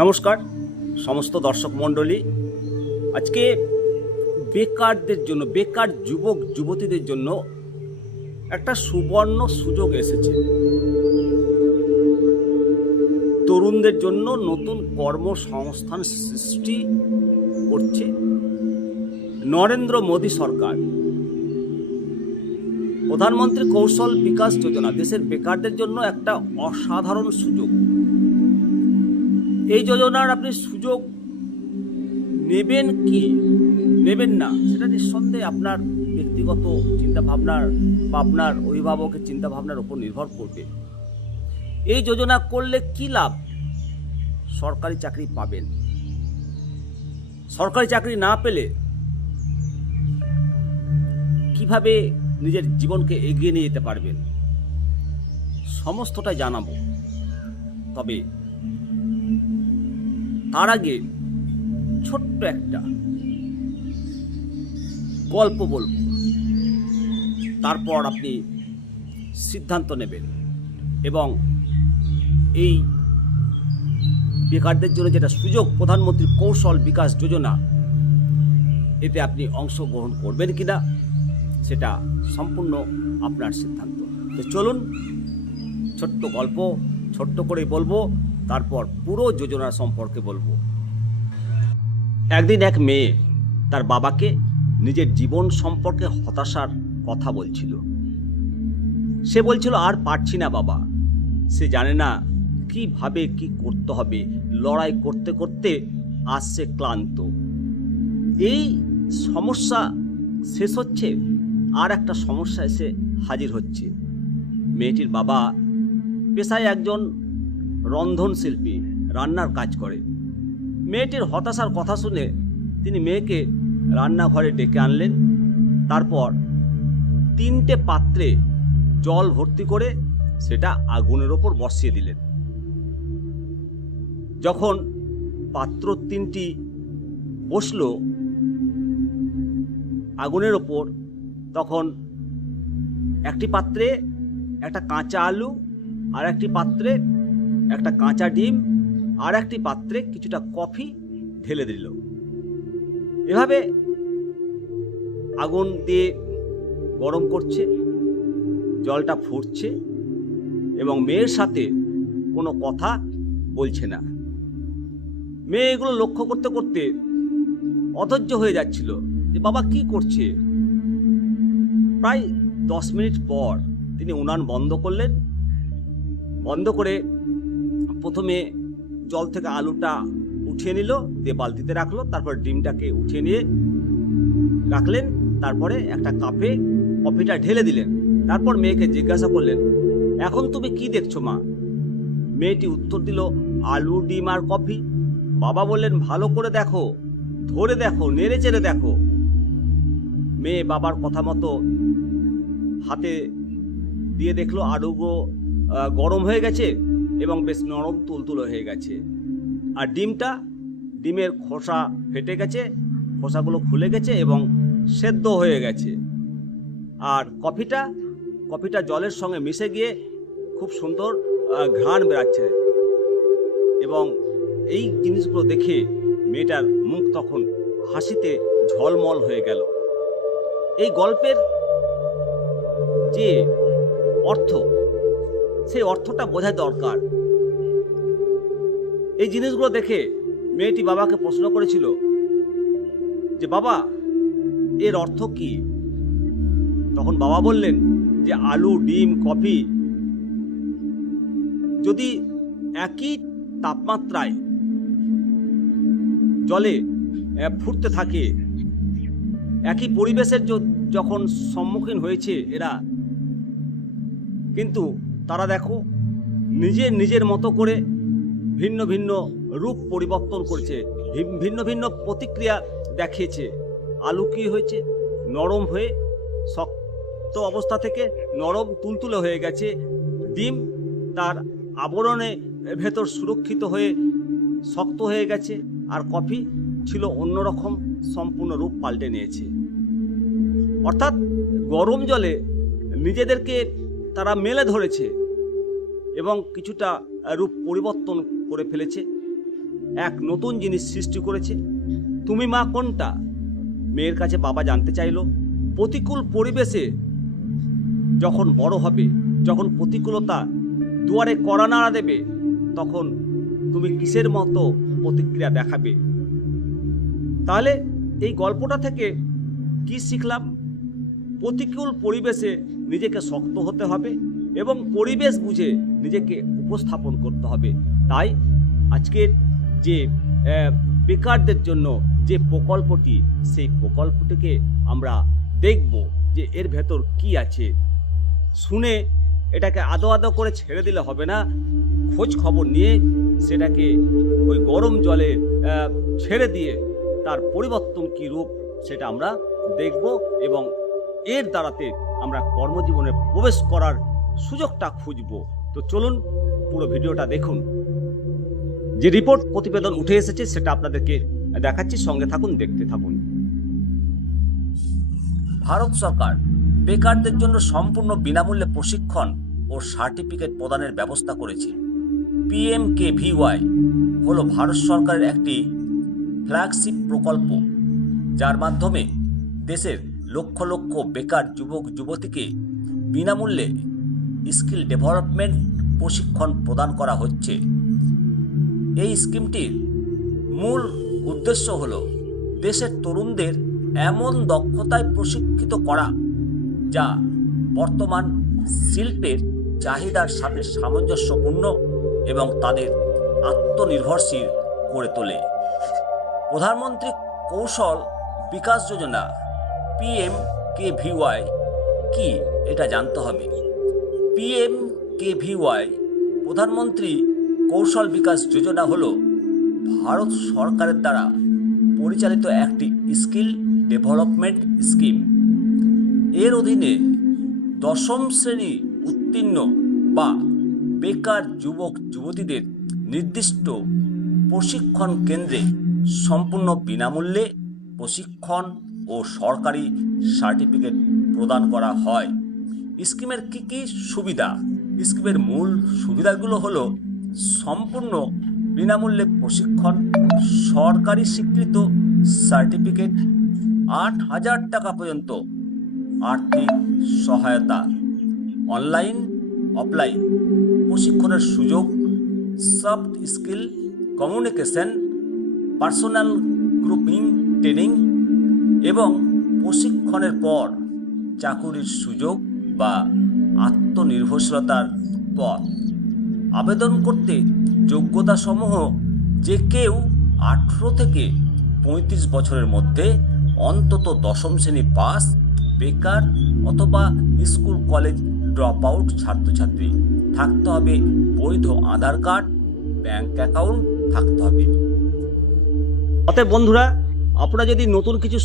নমস্কার, সমস্ত দর্শক মণ্ডলী। আজকে বেকারদের জন্য, বেকার যুবক, যুবতীদের জন্য একটা সুবর্ণ সুযোগ এসেছে। তরুণদের জন্য নতুন কর্মসংস্থান সৃষ্টি করছে নরেন্দ্র মোদী সরকার। প্রধানমন্ত্রী কৌশল বিকাশ যোজনা, দেশের বেকারদের জন্য একটা অসাধারণ সুযোগ। এই যোজনার আপনি সুযোগ নেবেন কি? নেবেন না, সেটা নিঃসন্দেহে আপনার ব্যক্তিগত চিন্তাভাবনার বা আপনার অভিভাবকের চিন্তাভাবনার উপর নির্ভর করবে। এই যোজনা করলে কি লাভ? সরকারি চাকরি পাবেন। সরকারি চাকরি না পেলে কীভাবে নিজের জীবনকে এগিয়ে নিয়ে যেতে পারবেন? সমস্তটাই জানাব। তবে তার আগে ছোট্ট একটা গল্প বলব। তারপর আপনি সিদ্ধান্ত নেবেন এবং এই বেকারদের জন্য যেটা সুযোগ প্রধানমন্ত্রী কৌশল বিকাশ যোজনা, এতে আপনি অংশগ্রহণ করবেন কিনা, সেটা সম্পূর্ণ আপনার সিদ্ধান্ত। তো চলুন, ছোট্ট গল্প, ছোট্ট করে বলব। তারপর পুরো যোজনা সম্পর্কে বলব। একদিন এক মেয়ে তার বাবাকে নিজের জীবন সম্পর্কে হতাশার কথা বলছিল। সে বলছিল, আর পারছি না বাবা। সে জানে না কীভাবে কি করতে হবে। লড়াই করতে করতে আসছে ক্লান্ত। এই সমস্যা শেষ হচ্ছে, আর একটা সমস্যা এসে হাজির হচ্ছে। মেয়েটির বাবা পেশায় একজন রন্ধন শিল্পী, রান্নার কাজ করে। মেয়েটির হতাশার কথা শুনে তিনি মেয়েকে রান্নাঘরে ডেকে আনলেন। তারপর তিনটে পাত্রে জল ভর্তি করে সেটা আগুনের ওপর বসিয়ে দিলেন। যখন পাত্র তিনটি বসল আগুনের ওপর, তখন একটি পাত্রে একটা কাঁচা আলু আর একটি পাত্রে একটা কাঁচা ডিম আর একটি পাত্রে কিছুটা কফি ঢেলে দিল। এভাবে আগুন দিয়ে গরম করছে, জলটা ফুটছে এবং মেয়ের সাথে কোনো কথা বলছে না। মেয়ে এগুলো লক্ষ্য করতে করতে অধৈর্য হয়ে যাচ্ছিল যে বাবা কি করছে। প্রায় দশ মিনিট পর তিনি উনান বন্ধ করলেন। বন্ধ করে প্রথমে জল থেকে আলুটা উঠিয়ে নিল দিয়ে বালতিতে রাখল তারপর ডিমটাকে উঠিয়ে নিয়ে রাখলেন তারপরে একটা কাপে কফিটা ঢেলে দিলেন। তারপর মেয়েকে জিজ্ঞাসা করলেন এখন তুমি কি দেখছ মা? মেয়েটি উত্তর দিল আলু ডিম আর কফি। বাবা বললেন ভালো করে দেখো ধরে দেখো নেড়ে চেড়ে দেখো। মেয়ে বাবার কথা মতো হাতে দিয়ে দেখল আলুগুলো আহ, গরম হয়ে গেছে? এবং বেশ নরম তুলতুলো হয়ে গেছে। আর ডিমটা, ডিমের খোসা ফেটে গেছে, খোসাগুলো খুলে গেছে এবং সেদ্ধ হয়ে গেছে। আর কফিটা কফিটা জলের সঙ্গে মিশে গিয়ে খুব সুন্দর ঘ্রাণ বেড়াচ্ছে। এবং এই জিনিসগুলো দেখে মেয়েটার মুখ তখন হাসিতে ঝলমল হয়ে গেল। এই গল্পের যে অর্থ, সেই অর্থটা বোঝা দরকার। এই জিনিসগুলো দেখে মেয়েটি বাবাকে প্রশ্ন করেছিল যে, বাবা, এর অর্থ কি? তখন বাবা বললেন যে, আলু, ডিম, কফি যদি একই তাপমাত্রায় জলে ফুটতে থাকে, একই পরিবেশের যখন সম্মুখীন হয়েছে এরা, কিন্তু তারা দেখো নিজের নিজের মতো করে ভিন্ন ভিন্ন রূপ পরিবর্তন করেছে ভিন্ন ভিন্ন প্রতিক্রিয়া দেখিয়েছে। আলু কি হয়েছে, নরম হয়ে শক্ত অবস্থা থেকে নরম তুলতুলে হয়ে গেছে। ডিম তার আবরণে ভেতর সুরক্ষিত হয়ে শক্ত হয়ে গেছে আর কফি ছিল অন্যরকম সম্পূর্ণ রূপ পাল্টে নিয়েছে। অর্থাৎ গরম জলে নিজেদেরকে তারা মেলে ধরেছে এবং কিছুটা রূপ পরিবর্তন করে ফেলেছে। এক নতুন জিনিস সৃষ্টি করেছে। তুমি মা কোনটা? মেয়ের কাছে বাবা জানতে চাইলো, প্রতিকূল পরিবেশে যখন বড় হবে, যখন প্রতিকূলতা দুয়ারে কড়া নাড়া দেবে, তখন তুমি কিসের মতো প্রতিক্রিয়া দেখাবে? তাহলে এই গল্পটা থেকে কি শিখলাম? প্রতিকূল পরিবেশে নিজেকে শক্ত হতে হবে এবং পরিবেশ বুঝে নিজেকে উপস্থাপন করতে হবে। তাই আজকের যে বেকারদের জন্য যে প্রকল্পটি, সেই প্রকল্পটিকে আমরা দেখব যে এর ভেতর কি আছে। শুনে এটাকে আদো আদো করে ছেড়ে দিলে হবে না। খোঁজ খবর নিয়ে সেটাকে ওই গরম জলে ছেড়ে দিয়ে তার পরিবর্তন কী রূপ সেটা আমরা দেখব এবং এর দ্বারাতে আমরা কর্মজীবনে প্রবেশ করার সুযোগটা খুঁজব। তো চলুন, পুরো ভিডিওটা দেখুন। যে রিপোর্ট প্রতিবেদন উঠে এসেছে, সেটা আপনাদেরকে দেখাচ্ছি। সঙ্গে থাকুন, দেখতে থাকুন। ভারত সরকার বেকারদের জন্য সম্পূর্ণ বিনামূল্যে প্রশিক্ষণ ও সার্টিফিকেট প্রদানের ব্যবস্থা করেছে। পিএমকেভিওয়াই হল ভারত সরকারের একটি ফ্ল্যাগশিপ প্রকল্প, যার মাধ্যমে দেশের লক্ষ লক্ষ বেকার যুবক, যুবতীকে বিনামূল্যে স্কিল ডেভেলপমেন্ট প্রশিক্ষণ প্রদান করা হচ্ছে। এই স্কিমটির মূল উদ্দেশ্য হল দেশের তরুণদের এমন দক্ষতায় প্রশিক্ষিত করা, যা বর্তমান শিল্পের চাহিদার সাথে সামঞ্জস্যপূর্ণ এবং তাদের আত্মনির্ভরশীল করে তোলে। প্রধানমন্ত্রী কৌশল বিকাশ যোজনা পিএম কে ভিওয়াই কি এটা জানতে হবে? পিএম কে ভিওয়াই প্রধানমন্ত্রী কৌশল বিকাশ যোজনা হল ভারত সরকারের দ্বারা পরিচালিত একটি স্কিল ডেভেলপমেন্ট স্কিম। এর অধীনে দশম শ্রেণি উত্তীর্ণ বা বেকার যুবক, যুবতীদের নির্দিষ্ট প্রশিক্ষণ কেন্দ্রে সম্পূর্ণ বিনামূল্যে প্রশিক্ষণ ও সরকারি সার্টিফিকেট প্রদান করা হয়। স্কিমের কী কী সুবিধা? স্কিমের মূল সুবিধাগুলো হলো সম্পূর্ণ বিনামূল্যে প্রশিক্ষণ, সরকারি স্বীকৃত সার্টিফিকেট, আট হাজার টাকা পর্যন্ত আর্থিক সহায়তা, অনলাইন, অফলাইন, প্রশিক্ষণের সুযোগ, soft skill, communication, personal grouping, training এবং প্রশিক্ষণের পর চাকুরির সুযোগ বা আত্মনির্ভরশীলতার পথ। আবেদন করতে যোগ্যতাসমূহ যে কেউ আঠেরো থেকে পঁয়ত্রিশ বছরের মধ্যে অন্তত দশম শ্রেণি পাস, বেকার অথবা স্কুল কলেজ ড্রপ আউট ছাত্রছাত্রী থাকতে হবে, বৈধ আধার কার্ড, ব্যাংক অ্যাকাউন্ট থাকতে হবে। অতএব বন্ধুরা আপনারা যদি নতুন কিছু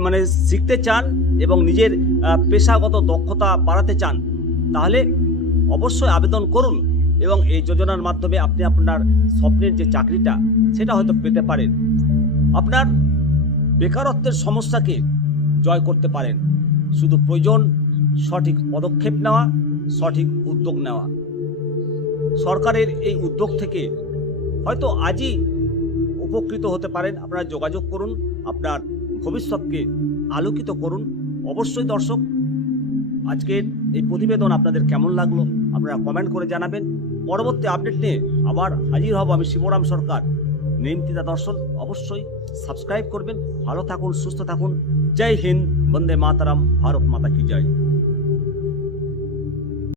মানে শিখতে চান এবং নিজের পেশাগত দক্ষতা বাড়াতে চান, তাহলে অবশ্যই আবেদন করুন এবং এই যোজনার মাধ্যমে আপনি আপনার স্বপ্নের যে চাকরিটা, সেটা হয়তো পেতে পারেন। আপনার বেকারত্বের সমস্যাকে জয় করতে পারেন। শুধু প্রয়োজন সঠিক পদক্ষেপ নেওয়া, সঠিক উদ্যোগ নেওয়া। সরকারের এই উদ্যোগ থেকে হয়তো আজই উপকৃত হতে পারেন। আপনারা যোগাযোগ করুন। আপনার ভবিষ্যৎকে আলোকিত করুন। অবশ্যই দর্শক, আজকের এই প্রতিবেদন আপনাদের কেমন লাগল আপনারা কমেন্ট করে জানাবেন। পরবর্তী আপডেট নিয়ে আবার হাজির হব আমি শিবরাম সরকার। নিয়মিতা দর্শন, অবশ্যই সাবস্ক্রাইব করবেন। ভালো থাকুন, সুস্থ থাকুন। জয় হিন্দ, বন্দে মাতারাম, ভারত মাতা কি জয়।